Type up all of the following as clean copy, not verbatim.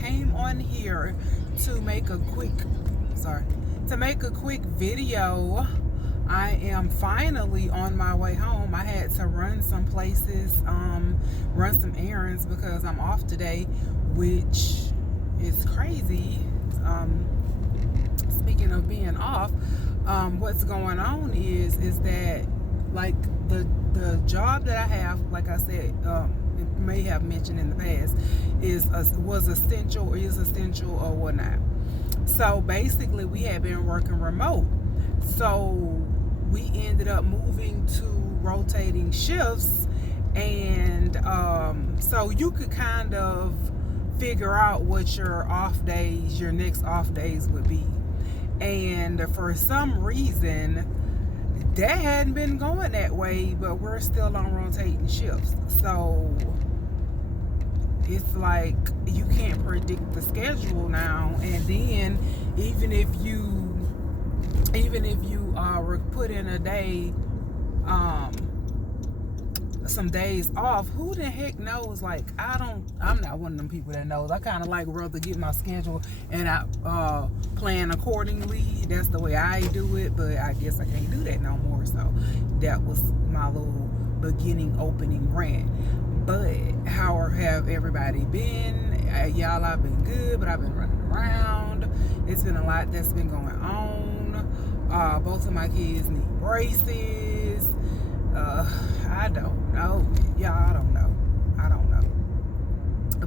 came on here to make a quick video. I am finally on my way home. I had to run some places, run some errands because I'm off today, which is crazy. Speaking of being off, what's going on is that like the job that I have, like I said, it may have mentioned in the past, is essential or whatnot. So basically, we had been working remote. So we ended up moving to rotating shifts, and so you could kind of figure out what your next off days would be. And for some reason, that hadn't been going that way, but we're still on rotating shifts. So it's like you can't predict the schedule now. And then even if you put in a day, some days off, who the heck knows? Like, I'm not one of them people that knows. I kind of like rather get my schedule and I plan accordingly. That's the way I do it, but I guess I can't do that no more. So that was my little beginning opening rant. But how have everybody been? Y'all, I've been good, but I've been running around. It's been a lot that's been going on. Both of my kids need braces. I don't know. Yeah, I don't know.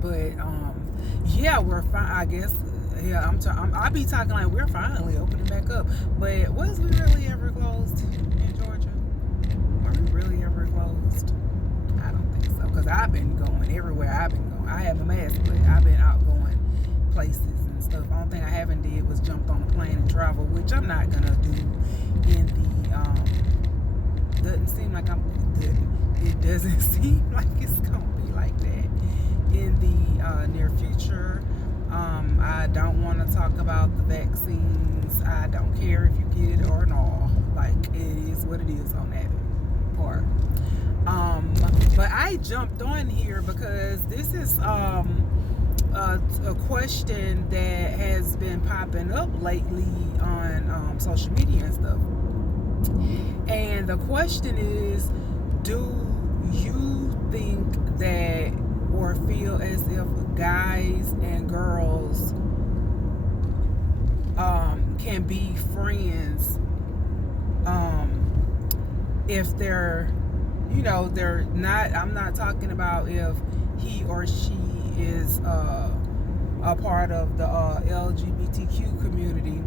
But yeah, we're fine. I guess. Yeah, I be talking like we're finally opening back up. But was we really ever closed in Georgia? Were we really ever closed? I don't think so. Because I've been going everywhere. I've been going. I have a mask, but I've been out going places and stuff. The only thing I haven't did was jumped on a plane and travel, which I'm not gonna do in the doesn't seem like it doesn't seem like it's gonna be like that in the near future. I don't want to talk about the vaccines. I don't care if you get it or not. Like, it is what it is on that part. But I jumped on here because this is a question that has been popping up lately on social media and stuff. And the question is, do you think that, or feel as if guys and girls can be friends if they're not, I'm not talking about if he or she is a part of the LGBTQ community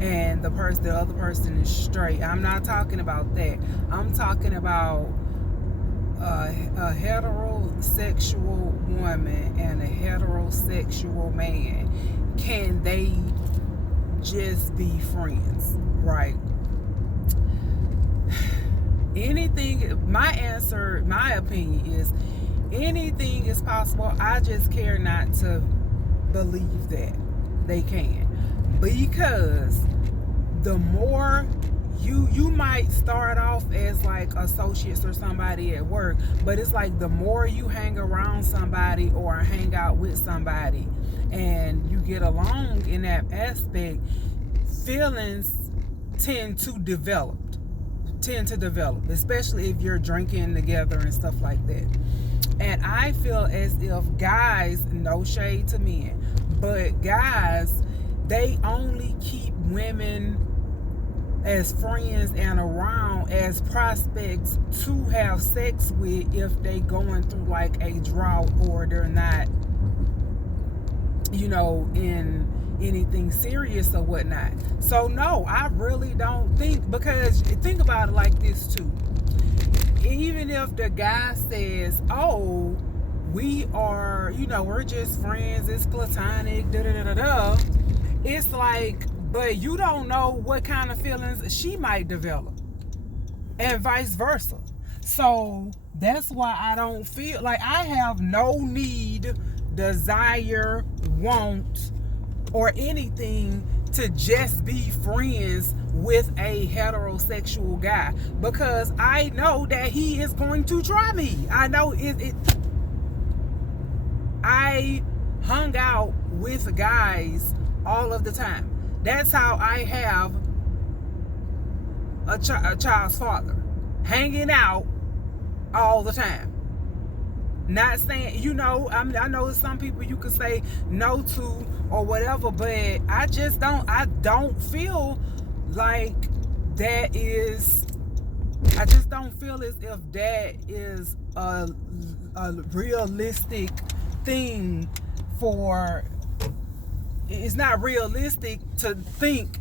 and the other person is straight. I'm not talking about that. I'm talking about a heterosexual woman and a heterosexual man. Can they just be friends, right? My opinion is anything is possible. I just care not to believe that they can. Because the more you might start off as like associates or somebody at work, but it's like the more you hang around somebody or hang out with somebody and you get along in that aspect, feelings tend to develop, especially if you're drinking together and stuff like that. And I feel as if guys, no shade to men, but guys, they only keep women as friends and around as prospects to have sex with if they going through like a drought or they're not, in anything serious or whatnot. So no, I really don't think, because think about it like this too. Even if the guy says, oh, we are, we're just friends, it's platonic, it's like, but you don't know what kind of feelings she might develop, and vice versa. So that's why I don't feel like I have no need, desire, want, or anything to just be friends with a heterosexual guy, because I know that he is going to try me. I know it I hung out with guys all of the time. That's how I have a child's father, hanging out all the time. Not saying, I know some people you could say no to or whatever, but I don't feel like that is, I just don't feel as if that is a realistic thing it's not realistic to think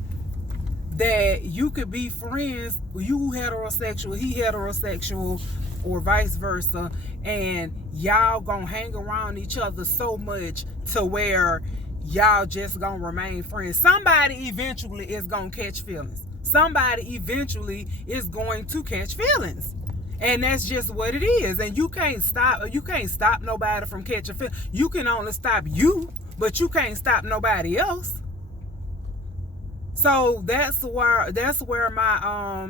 that you could be friends, you heterosexual, he heterosexual, or vice versa, and y'all gonna hang around each other so much to where y'all just gonna remain friends. Somebody eventually is gonna catch feelings. Somebody eventually is going to catch feelings. And that's just what it is. And you can't stop nobody from catching feelings. You can only stop you, but you can't stop nobody else. So that's where my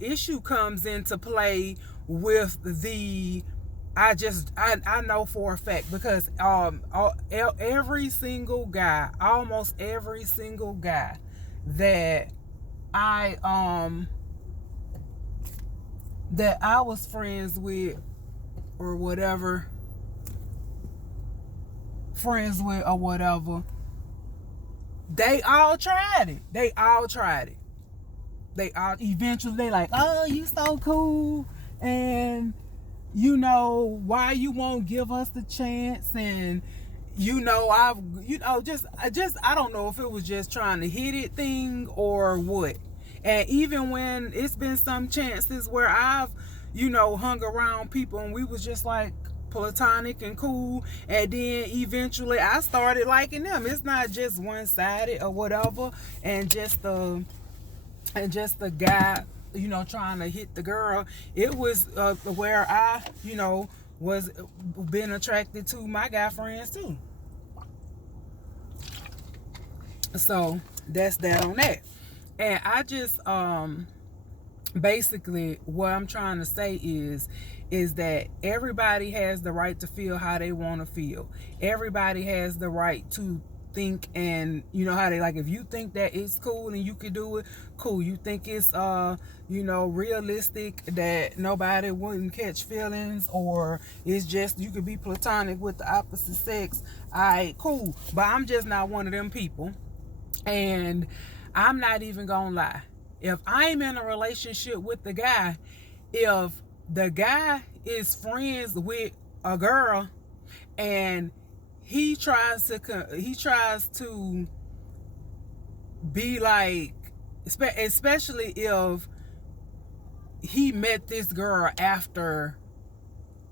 issue comes into play with the, I know for a fact, because every single guy, almost every single guy that I was friends with or whatever, they all tried it. They all eventually like, oh, you so cool, and why you won't give us the chance, and I don't know if it was just trying to hit it thing or what. And even when it's been some chances where I've hung around people and we was just like platonic and cool, and then eventually I started liking them. It's not just one-sided or whatever, and just the guy trying to hit the girl. It was where I was being attracted to my guy friends too. So that's that on that. And I just basically what I'm trying to say is that everybody has the right to feel how they want to feel. Everybody has the right to think, and how they like. If you think that it's cool and you could do it, cool. You think it's realistic that nobody wouldn't catch feelings, or it's just you could be platonic with the opposite sex, alright, cool. But I'm just not one of them people. And I'm not even gonna lie, if I'm in a relationship with the guy, if the guy is friends with a girl and he tries to be like, especially if he met this girl after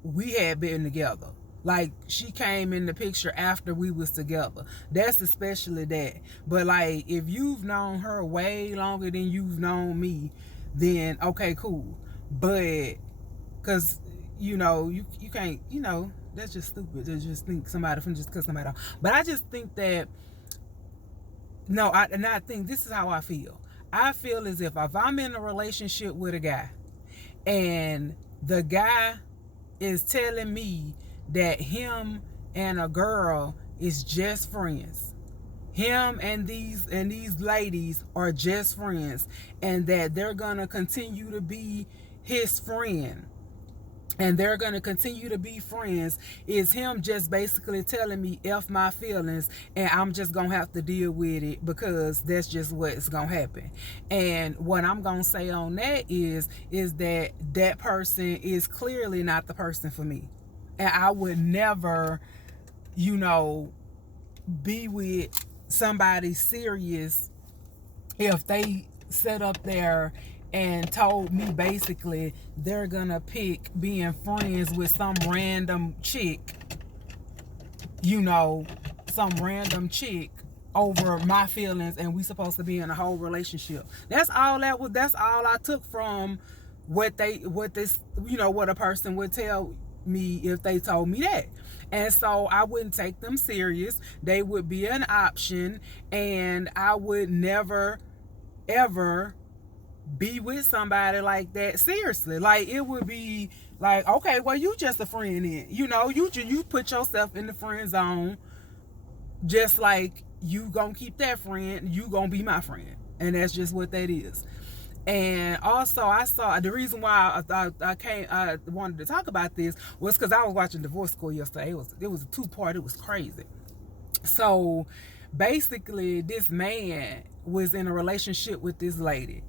we had been together, like she came in the picture after we was together, that's especially that. But like if you've known her way longer than you've known me, then okay, cool. But because you can't, that's just stupid to just think somebody from just cut somebody off. But I just think that I think this is how I feel. I feel as if I'm in a relationship with a guy and the guy is telling me that him and a girl is just friends, him and these ladies are just friends, and that they're gonna continue to be his friend, and they're going to continue to be friends, is him just basically telling me F my feelings, and I'm just going to have to deal with it because that's just what's going to happen. And what I'm going to say on that is that person is clearly not the person for me. And I would never, be with somebody serious if they set up there and told me basically they're gonna pick being friends with some random chick, over my feelings, and we supposed to be in a whole relationship. That's all I took from what a person would tell me if they told me that. And so I wouldn't take them serious. They would be an option, and I would never ever be with somebody like that seriously. Like, it would be Like, okay, well, you just a friend then. You know, you put yourself in the friend zone, just like you gonna keep that friend, you gonna be my friend. And that's just what that is. And also, I saw the reason why I wanted to talk about this was because I was watching Divorce Court yesterday. It was a 2-part. It was crazy. So basically, this man was in a relationship with this lady,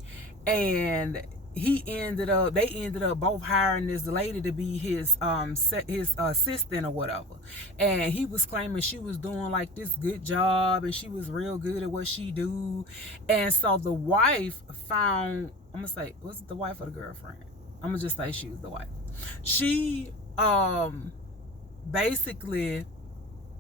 and they ended up both hiring this lady to be his assistant or whatever. And he was claiming she was doing like this good job and she was real good at what she do. And so the wife found, I'm gonna say, was it the wife or the girlfriend? I'm gonna just say she was the wife. She basically,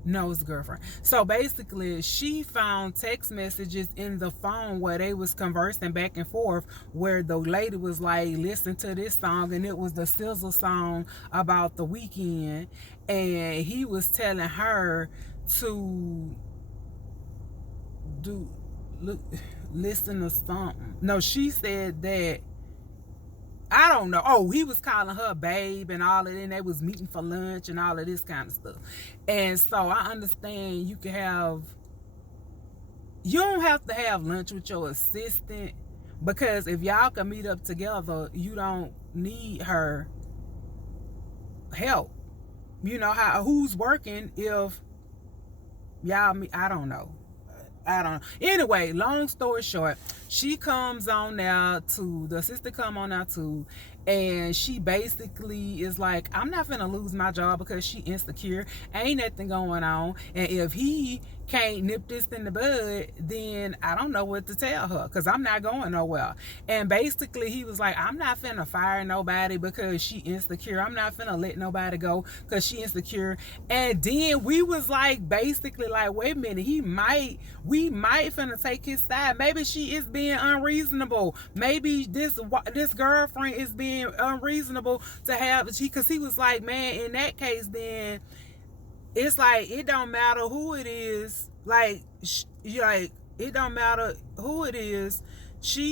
no, it's the girlfriend. So basically, she found text messages in the phone where they was conversing back and forth, where the lady was like, listen to this song, and it was the SZA song about The Weeknd, and he was telling her to listen to something. No, she said that, I don't know. Oh, he was calling her babe and all of that, and they was meeting for lunch and all of this kind of stuff. And so I understand you don't have to have lunch with your assistant, because if y'all can meet up together, you don't need her help. You know who's working if y'all meet? I don't know. Anyway, long story short, she comes on now to, the sister come on now too, and she basically is like, I'm not finna lose my job because she insecure. Ain't nothing going on. And if he can't nip this in the bud, then I don't know what to tell her, because I'm not going nowhere. And basically he was like, I'm not finna fire nobody because she insecure. I'm not finna let nobody go because she insecure. And then we was like, basically like, wait a minute, we might finna take his side. Maybe she is being unreasonable. Maybe this girlfriend is being unreasonable to have, because he was like, man, in that case, then it's like, it don't matter who it is. Like it don't matter who it is.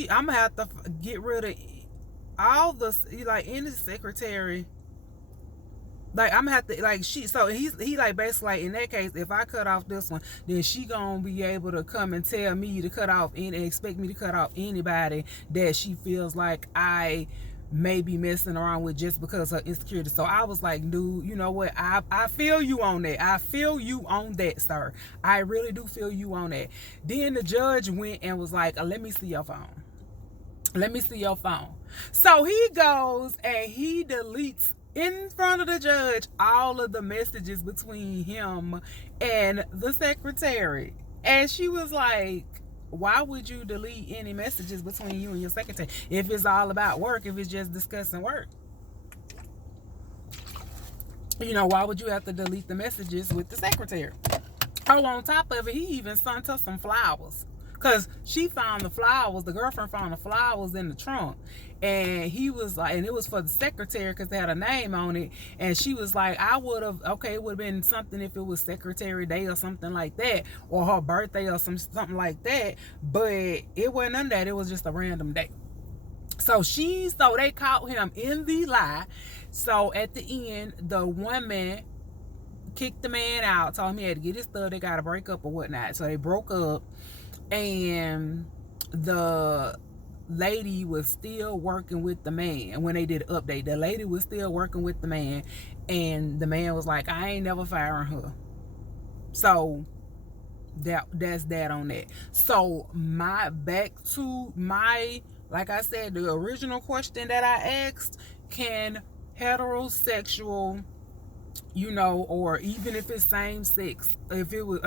I'm gonna have to get rid of all the, like, any secretary. Like, I'm gonna have to, like, he like, basically like, in that case, if I cut off this one, then she gonna be able to come and tell me to cut off and expect me to cut off anybody that she feels like I may be messing around with just because of insecurity. So I was like, dude, you know what? I feel you on that. I feel you on that, sir. I really do feel you on that. Then the judge went and was like, let me see your phone. Let me see your phone. So he goes and he deletes in front of the judge all of the messages between him and the secretary. And she was like, why would you delete any messages between you and your secretary if it's all about work, if it's just discussing work? You know, why would you have to delete the messages with the secretary? Oh, on top of it, he even sent her some flowers, because she found the flowers, the girlfriend found the flowers in the trunk. And he was like, and it was for the secretary because they had a name on it. And she was like, it would have been something if it was Secretary Day or something like that, or her birthday or something like that. But it wasn't none of that. It was just a random day. So they caught him in the lie. So at the end, the woman kicked the man out, told him he had to get his stuff, they got to break up or whatnot. So they broke up, and the lady was still working with the man. When they did an update, the lady was still working with the man, and the man was like, I ain't never firing her. So that's that on that. So like I said, the original question that I asked, can heterosexual, or even if it's same sex, even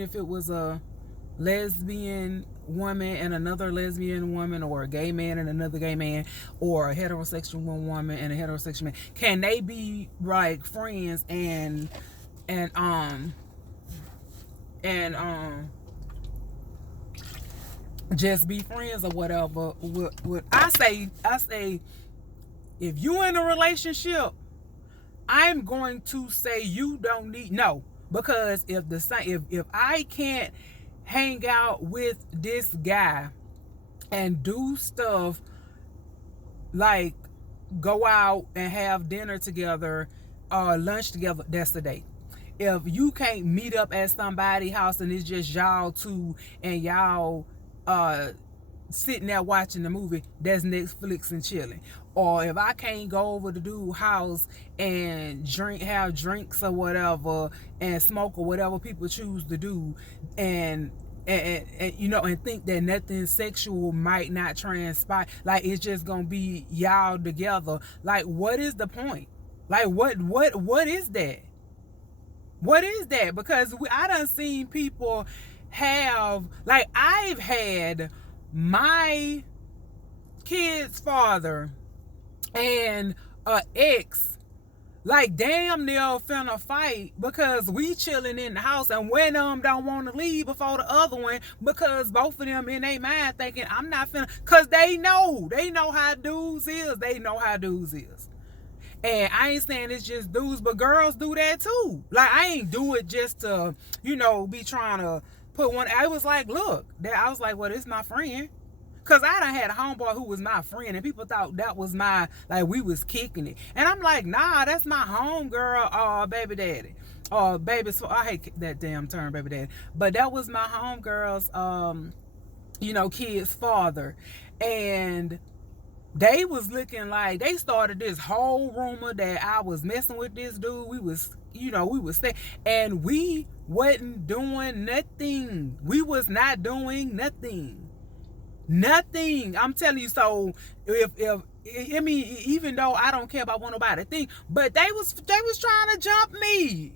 if it was a lesbian woman and another lesbian woman, or a gay man and another gay man, or a heterosexual woman and a heterosexual man, can they be like friends and just be friends or whatever? What I say, if you in a relationship, I'm going to say you don't need, no, because if I can't hang out with this guy and do stuff like go out and have dinner together or lunch together, that's the date. If you can't meet up at somebody's house and it's just y'all two and y'all sitting there watching the movie, that's Netflix and chilling. Or if I can't go over to dude's house and have drinks or whatever, and smoke or whatever people choose to do, and you know, and think that nothing sexual might not transpire, like it's just gonna be y'all together, like what is the point? Like what is that? What is that? Because I done seen people have, like, I've had my kid's father and a ex like damn near finna fight because we chilling in the house, and one of them don't want to leave before the other one, because both of them in their mind thinking I'm not finna, because they know how dudes is. They know how dudes is. And I ain't saying it's just dudes, but girls do that too. Like, I ain't do it just to, you know, be trying to put one. I was like, look, I was like, well, this is my friend. Because I done had a homeboy who was my friend, and people thought that was my, like, we was kicking it. And I'm like, nah, that's my homegirl, baby daddy. Baby, so I hate that damn term, baby daddy. But that was my homegirl's, you know, kid's father. And they was looking like, they started this whole rumor that I was messing with this dude. We was, you know, we was staying, and we wasn't doing nothing. We was not doing nothing. Nothing. I'm telling you. So if I mean, even though I don't care about what nobody think, but they was trying to jump me.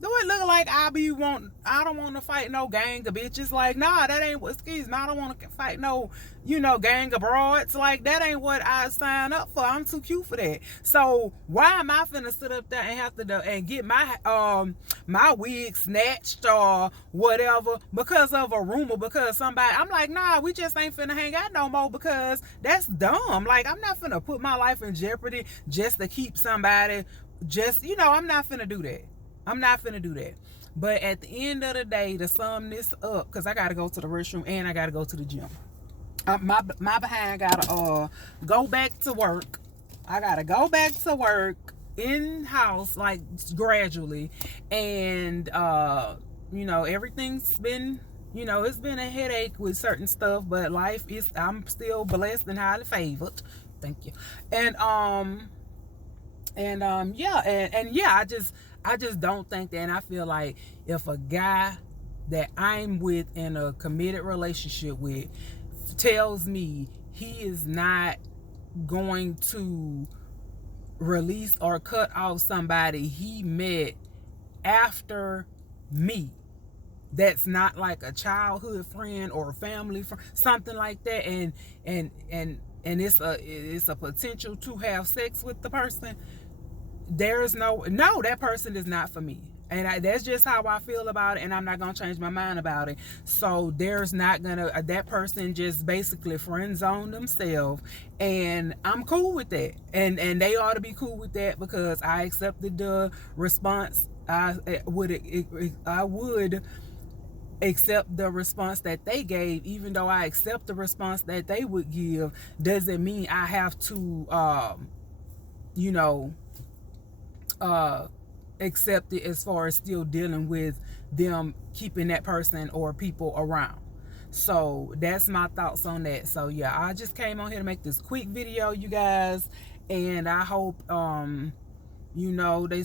Do it look like I don't want to fight no gang of bitches? Like, nah, that ain't what, excuse me, I don't want to fight no, you know, gang of broads. Like, that ain't what I sign up for. I'm too cute for that. So why am I finna sit up there and have to and get my wig snatched or whatever because of a rumor, because somebody, I'm like, nah, we just ain't finna hang out no more, because that's dumb. Like, I'm not finna put my life in jeopardy just to keep somebody, just, you know, I'm not finna do that. I'm not finna do that. But at the end of the day, to sum this up, because I gotta go to the restroom and I gotta go to the gym. My behind gotta go back to work. I gotta go back to work in house, like, gradually. And you know, everything's been, you know, it's been a headache with certain stuff, but life is, I'm still blessed and highly favored. Thank you. And yeah, and yeah, I just don't think that. And I feel like if a guy that I'm with in a committed relationship with tells me he is not going to release or cut off somebody he met after me, that's not like a childhood friend or a family friend, something like that, and it's a potential to have sex with the person, there's no, that person is not for me. And that's just how I feel about it, and I'm not gonna change my mind about it. So there's not gonna, that person just basically friend zone themselves, and I'm cool with that. And they ought to be cool with that, because I accepted the response. I would accept the response that they gave. Even though I accept the response that they would give, doesn't mean I have to you know, accept it as far as still dealing with them keeping that person or people around. So that's my thoughts on that. So yeah, I just came on here to make this quick video, you guys, and I hope you know, they need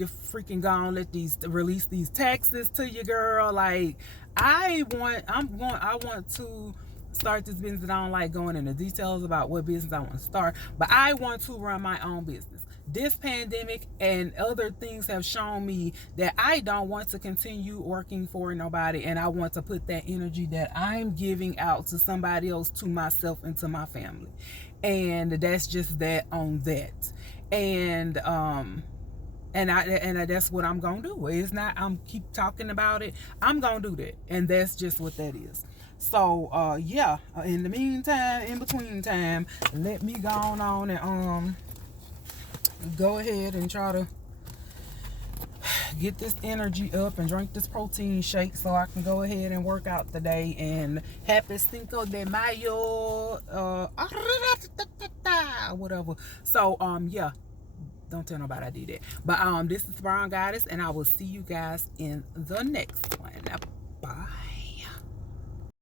to freaking go on, release these taxes to you, girl. Like, I want to start this business, and I don't like going into details about what business I want to start, but I want to run my own business. This pandemic and other things have shown me that I don't want to continue working for nobody, and I want to put that energy that I'm giving out to somebody else, to myself, and to my family. And that's just that on that. And that's what I'm gonna do. It's not I'm keep talking about it. I'm gonna do that, and that's just what that is. So yeah, in the meantime, in between time, let me go on and go ahead and try to get this energy up and drink this protein shake so I can go ahead and work out today. And happy Cinco de Mayo, whatever. So yeah, don't tell nobody I did that. But this is Brown Goddess, and I will see you guys in the next one. Bye.